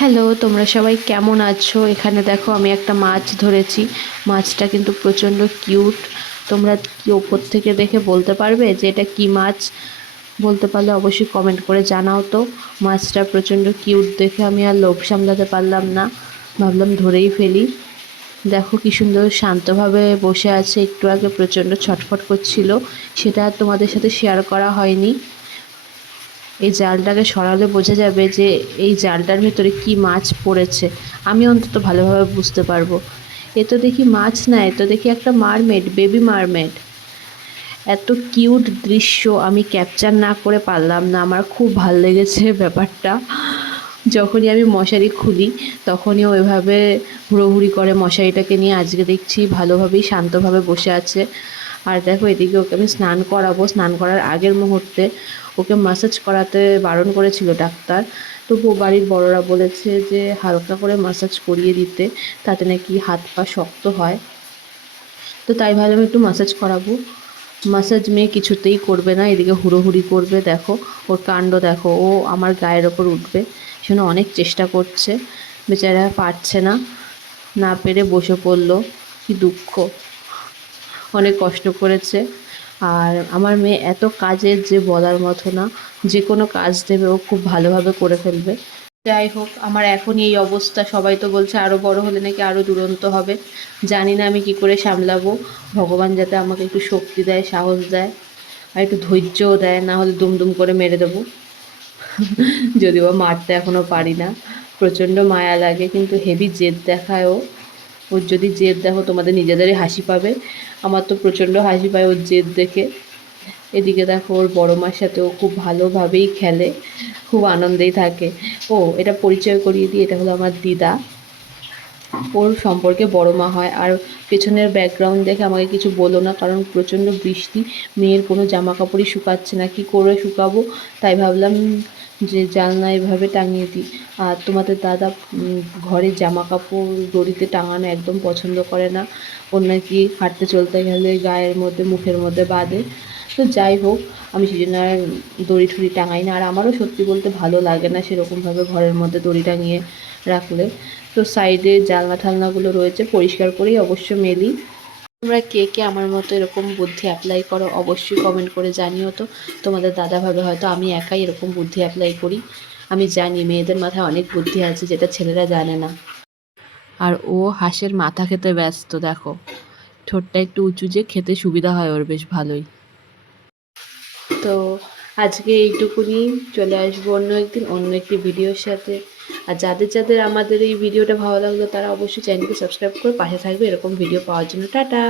Hello, তোমরা সবাই কেমন আছো? এখানে দেখো আমি একটা মাছ ধরেছি। মাছটা কিন্তু প্রচণ্ড কিউট। তোমরা কি ওপর থেকে দেখে বলতে পারবে যে এটা কি মাছ? বলতে পারলে অবশ্যই কমেন্ট করে জানাও তো। মাছটা প্রচণ্ড কিউট দেখে আমি আর লোভ সামলাতে পারলাম না, ভাবলাম ধরেই ফেলি। দেখো কি সুন্দর শান্তভাবে বসে আছে। একটু আগে প্রচণ্ড ছটফট করছিল, সেটা আর তোমাদের সাথে শেয়ার করা হয়নি। এই জালটাকে সরালে বোঝা যাবে যে এই জালটার ভেতরে কি মাছ পড়েছে। আমি অন্তত ভালোভাবে বুঝতে পারবো। এ তো দেখি মাছ না, এ তো দেখি একটা মারমেড, বেবি মারমেড। এত কিউট দৃশ্য আমি ক্যাপচার না করে পারলাম না। আমার খুব ভাল লেগেছে ব্যাপারটা। যখনই আমি মশারি খুলি তখনই ও এভাবে হুড়োহুড়ি করে মশারিটাকে নিয়ে। আজকে দেখছি ভালোভাবেই শান্তভাবে বসে আছে। আর দেখো এদিকে ওকে আমি স্নান করাবো। স্নান করার আগের মুহূর্তে ওকে ম্যাসাজ করাতে বারণ করেছিল ডাক্তার, তবুও বাড়ির বড়রা বলেছে যে হালকা করে ম্যাসাজ করিয়ে দিতে, তাতে নাকি হাত পা শক্ত হয়। তো তাই ভাবলাম একটু ম্যাসাজ করাবো। ম্যাসাজ মেয়ে কিছুতেই করবে না, এদিকে হুড়োহুড়ি করবে। দেখো ওর কাণ্ড দেখো, ও আমার গায়ের ওপর উঠবে সেজন্য অনেক চেষ্টা করছে, বেচারা পারছে না। না পেরে বসে পড়লো। কি দুঃখ, অনেক কষ্ট করেছে। আর আমার মেয়ে এত কাজের যে বলার মতো না, যে কোনো কাজ দেবে ও খুব ভালোভাবে করে ফেলবে। যাই হোক, আমার এখনই এই অবস্থা। সবাই তো বলছে আরও বড় হলে নাকি আরও দুরন্ত হবে। জানি না আমি কি করে সামলাবো। ভগবান যাতে আমাকে একটু শক্তি দেয়, সাহস দেয়, আর একটু ধৈর্যও দেয়, না হলে দুম করে মেরে দেবো। যদিও বা মারতে এখনও পারি না, প্রচণ্ড মায়া লাগে, কিন্তু হেভি জেদ দেখায় ও। ওর যদি জেদ দেখো তোমাদের নিজেদেরই হাসি পাবে। আমার তো প্রচণ্ড হাসি পায় ওর জেদ দেখে। এদিকে দেখো ওর বড় মার সাথেও খুব ভালোভাবেই খেলে, খুব আনন্দেই থাকে। ও, এটা পরিচয় করিয়ে দিই, এটা হলো আমার দিদা। ওর সম্পর্কে বড় মা হয়। আর পেছনের ব্যাকগ্রাউন্ড দেখে আমাকে কিছু বলো না, কারণ প্রচণ্ড বৃষ্টি, মেয়ের কোনো জামা কাপড়ই শুকাচ্ছে না, কী করে শুকাবো। তাই ভাবলাম যে জানলা এভাবে টাঙিয়ে দিই। আর তোমাদের দাদা ঘরের জামা কাপড় দড়িতে টাঙানো একদম পছন্দ করে না। ওর নাকি হাঁটতে চলতে গেলে গায়ের মধ্যে মুখের মধ্যে বাঁধে। তো যাই হোক, আমি সেই জন্য আর দড়ি ঠড়ি টাঙাই না। আর আমারও সত্যি বলতে ভালো লাগে না সেরকমভাবে ঘরের মধ্যে দড়ি টাঙিয়ে রাখলে। তো সাইডে জানলা ঠালনাগুলো রয়েছে, পরিষ্কার করেই অবশ্য মেলি। তোমরা কে কে আমার মতো এরকম বুদ্ধি অ্যাপ্লাই করো অবশ্যই কমেন্ট করে জানিও তো। তোমাদের দাদা ভাবে হয়তো আমি একাই এরকম বুদ্ধি অ্যাপ্লাই করি। আমি জানি মেয়েদের মাথায় অনেক বুদ্ধি আছে যেটা ছেলেরা জানে না। আর ও হাঁসের মাথা খেতে ব্যস্ত, দেখো ঠোঁটটা একটু উঁচু যে খেতে সুবিধা হয় ওর বেশ ভালোই। তো আজকে এইটুকুনি, চলে আসবো অন্য একদিন অন্য একটি ভিডিওর সাথে। আর যাদের যাদের আমাদের এই ভিডিওটা ভালো লাগলো তারা অবশ্যই চ্যানেলকে সাবস্ক্রাইব করে পাশে থাকবে এরকম ভিডিও পাওয়ার জন্য। টাটা।